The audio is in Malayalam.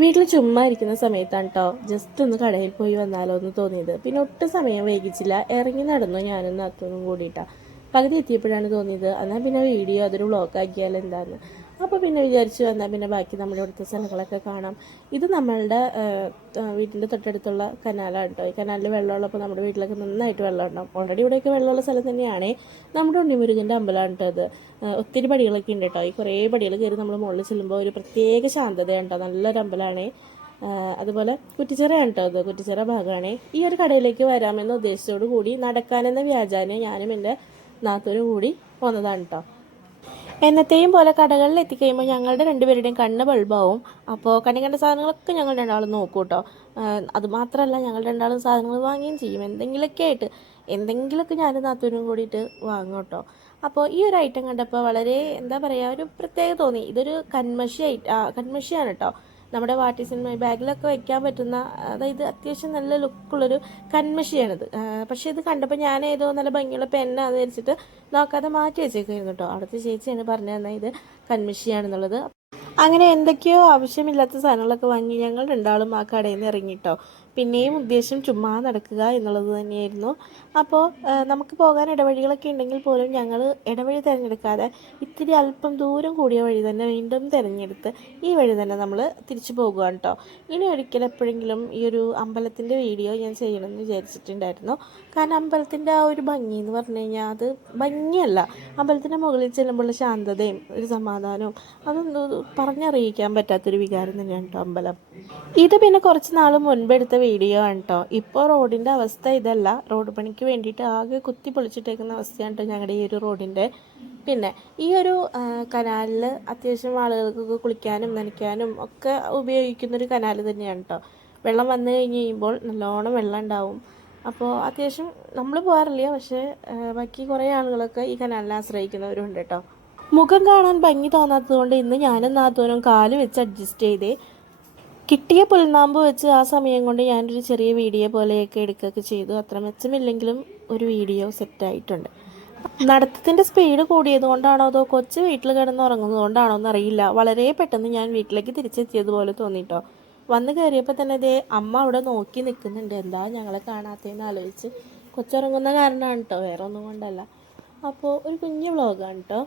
വീട്ടിൽ ചുമ്മാ ഇരിക്കുന്ന സമയത്താണ് കേട്ടോ ജസ്റ്റ് ഒന്ന് കടയിൽ പോയി വന്നാലോ എന്ന് തോന്നിയത്. പിന്നെ ഒട്ടും സമയം വൈകിച്ചില്ല, ഇറങ്ങി നടന്നു ഞാനും നാത്തൂനും കൂടിയിട്ടാ. പകുതി എത്തിയപ്പോഴാണ് തോന്നിയത് എന്നാൽ പിന്നെ വീഡിയോ അതൊരു വ്ളോഗ് ആക്കിയാൽ എന്താന്ന്. അപ്പോൾ പിന്നെ വിചാരിച്ചു എന്നാൽ പിന്നെ ബാക്കി നമ്മുടെ ഇവിടുത്തെ സ്ഥലങ്ങളൊക്കെ കാണാം. ഇത് നമ്മളുടെ വീട്ടിൻ്റെ തൊട്ടടുത്തുള്ള കനാലാണ് കേട്ടോ. ഈ കനാലിൽ വെള്ളമുള്ളപ്പോൾ നമ്മുടെ വീട്ടിലൊക്കെ നന്നായിട്ട് വെള്ളം ഉണ്ടാവും. ഓൾറെഡി ഇവിടെയൊക്കെ വെള്ളമുള്ള സ്ഥലം തന്നെയാണ്. നമ്മുടെ ഉണ്ണിമുരുകൻ്റെ അമ്പലമാണ് കേട്ടോ അത്. ഒത്തിരി പടികളൊക്കെ ഉണ്ട് കേട്ടോ. ഈ കുറേ പടികൾ കയറി നമ്മൾ മുകളിൽ ചെല്ലുമ്പോൾ ഒരു പ്രത്യേക ശാന്തതയാണ് കേട്ടോ. നല്ലൊരു അമ്പലമാണ്. അതുപോലെ കുറ്റിച്ചിറയാണ് കേട്ടോ അത്, കുറ്റിച്ചിറ ഭാഗമാണ്. ഈ ഒരു കടയിലേക്ക് വരാമെന്ന ഉദ്ദേശത്തോടു കൂടി നടക്കാനെന്ന വ്യാജാനെ ഞാനും എൻ്റെ നാത്തൂരും കൂടി പോന്നതാണ് കേട്ടോ. എന്നത്തെയും പോലെ കടകളിൽ എത്തിക്കഴിയുമ്പോൾ ഞങ്ങളുടെ രണ്ടുപേരുടെയും കണ്ണ് ബൾബാവും. അപ്പോൾ കണ്ട സാധനങ്ങളൊക്കെ ഞങ്ങൾ രണ്ടാളും നോക്കും കേട്ടോ. അതുമാത്രമല്ല ഞങ്ങൾ രണ്ടാളും സാധനങ്ങൾ വാങ്ങുകയും ചെയ്യും. എന്തെങ്കിലുമൊക്കെ ഞാനും നാത്തൂനും കൂടിയിട്ട് വാങ്ങും കേട്ടോ. അപ്പോൾ ഈ ഒരു ഐറ്റം കണ്ടപ്പോൾ വളരെ എന്താ പറയുക, ഒരു പ്രത്യേകത തോന്നി. ഇതൊരു കൺമഷിയാണ് കേട്ടോ. നമ്മുടെ വാട്ടീസിൻ ബാഗിലൊക്കെ വയ്ക്കാൻ പറ്റുന്ന, അതായത് അത്യാവശ്യം നല്ല ലുക്കുള്ളൊരു കൺമഷിയാണിത്. പക്ഷേ ഇത് കണ്ടപ്പോൾ ഞാൻ ഏതോ നല്ല ഭംഗിയുള്ള പെന്നാന്ന് വിചാരിച്ചിട്ട് നോക്കാതെ മാറ്റി വെച്ചേക്കായിരുന്നു കേട്ടോ. അവിടുത്തെ ചേച്ചിയാണ് പറഞ്ഞു തന്നാൽ ഇത് കൺമഷിയാണെന്നുള്ളത്. അങ്ങനെ എന്തൊക്കെയോ ആവശ്യമില്ലാത്ത സാധനങ്ങളൊക്കെ വാങ്ങി ഞങ്ങൾ രണ്ടാളും ആ കടയിൽ നിന്ന് ഇറങ്ങിട്ടോ. പിന്നെയും ഉദ്ദേശം ചുമ്മാ നടക്കുക എന്നുള്ളത് തന്നെയായിരുന്നു. അപ്പോൾ നമുക്ക് പോകാൻ ഇടവഴികളൊക്കെ ഉണ്ടെങ്കിൽ പോലും ഞങ്ങൾ ഇടവഴി തിരഞ്ഞെടുക്കാതെ ഇത്തിരി അല്പം ദൂരം കൂടിയ വഴി തന്നെ വീണ്ടും തിരഞ്ഞെടുത്ത് ഈ വഴി തന്നെ നമ്മൾ തിരിച്ചു പോകുകയാണ് കേട്ടോ. ഇനി ഒരിക്കൽ എപ്പോഴെങ്കിലും ഈ ഒരു അമ്പലത്തിൻ്റെ വീഡിയോ ഞാൻ ചെയ്യണമെന്ന് വിചാരിച്ചിട്ടുണ്ടായിരുന്നു. കാരണം അമ്പലത്തിൻ്റെ ആ ഒരു ഭംഗി എന്ന് പറഞ്ഞു കഴിഞ്ഞാൽ അത് ഭംഗിയല്ല, അമ്പലത്തിൻ്റെ മുകളിൽ ചെല്ലുമ്പോഴുള്ള ശാന്തതയും ഒരു സമാധാനവും അതൊന്നും പറഞ്ഞറിയിക്കാൻ പറ്റാത്തൊരു വികാരം തന്നെയാണ് കേട്ടോ അമ്പലം. ഇത് പിന്നെ കുറച്ച് നാൾ മുൻപെടുത്ത വീഡിയോ ആണ് കേട്ടോ. ഇപ്പോൾ റോഡിൻ്റെ അവസ്ഥ ഇതല്ല. റോഡ് പണിക്ക് വേണ്ടിയിട്ട് ആകെ കുത്തി പൊളിച്ചിട്ടേക്കുന്ന അവസ്ഥയാണ് കേട്ടോ ഞങ്ങളുടെ ഈ ഒരു റോഡിൻ്റെ. പിന്നെ ഈ ഒരു കനാലിൽ അത്യാവശ്യം ആളുകൾക്കൊക്കെ കുളിക്കാനും നനയ്ക്കാനും ഒക്കെ ഉപയോഗിക്കുന്നൊരു കനാൽ തന്നെയാണ് കേട്ടോ. വെള്ളം വന്നു കഴിഞ്ഞ് കഴിയുമ്പോൾ നല്ലോണം വെള്ളം ഉണ്ടാവും. അപ്പോൾ അത്യാവശ്യം നമ്മൾ പോകാറില്ല, പക്ഷേ ബാക്കി കുറേ ആളുകളൊക്കെ ഈ കനാലിനെ ആശ്രയിക്കുന്നവരുണ്ട് കേട്ടോ. മുഖം കാണാൻ ഭംഗി തോന്നാത്തതുകൊണ്ട് ഇന്ന് ഞാനും നാത്തൂനും കാല് വെച്ച് അഡ്ജസ്റ്റ് ചെയ്തേ. കിട്ടിയ പുൽനാമ്പ് വെച്ച് ആ സമയം കൊണ്ട് ഞാനൊരു ചെറിയ വീഡിയോ പോലെയൊക്കെ എടുക്കുകയൊക്കെ ചെയ്തു. അത്ര മെച്ചമില്ലെങ്കിലും ഒരു വീഡിയോ സെറ്റായിട്ടുണ്ട്. നടത്തത്തിൻ്റെ സ്പീഡ് കൂടിയത് കൊണ്ടാണോ അതോ കൊച്ചു വീട്ടിൽ കിടന്നുറങ്ങുന്നത് കൊണ്ടാണോ എന്നറിയില്ല, വളരെ പെട്ടെന്ന് ഞാൻ വീട്ടിലേക്ക് തിരിച്ചെത്തിയതുപോലെ തോന്നിട്ടോ. വന്ന് കയറിയപ്പോൾ തന്നെ ഇതേ അമ്മ അവിടെ നോക്കി നിൽക്കുന്നുണ്ട്, എന്താ ഞങ്ങളെ കാണാത്തതെന്ന് ആലോചിച്ച്. കൊച്ചുറങ്ങുന്ന കാരണമാണ് കേട്ടോ, വേറെ ഒന്നും കൊണ്ടല്ല. അപ്പോൾ ഒരു കുഞ്ഞു വ്ളോഗാണ് കേട്ടോ.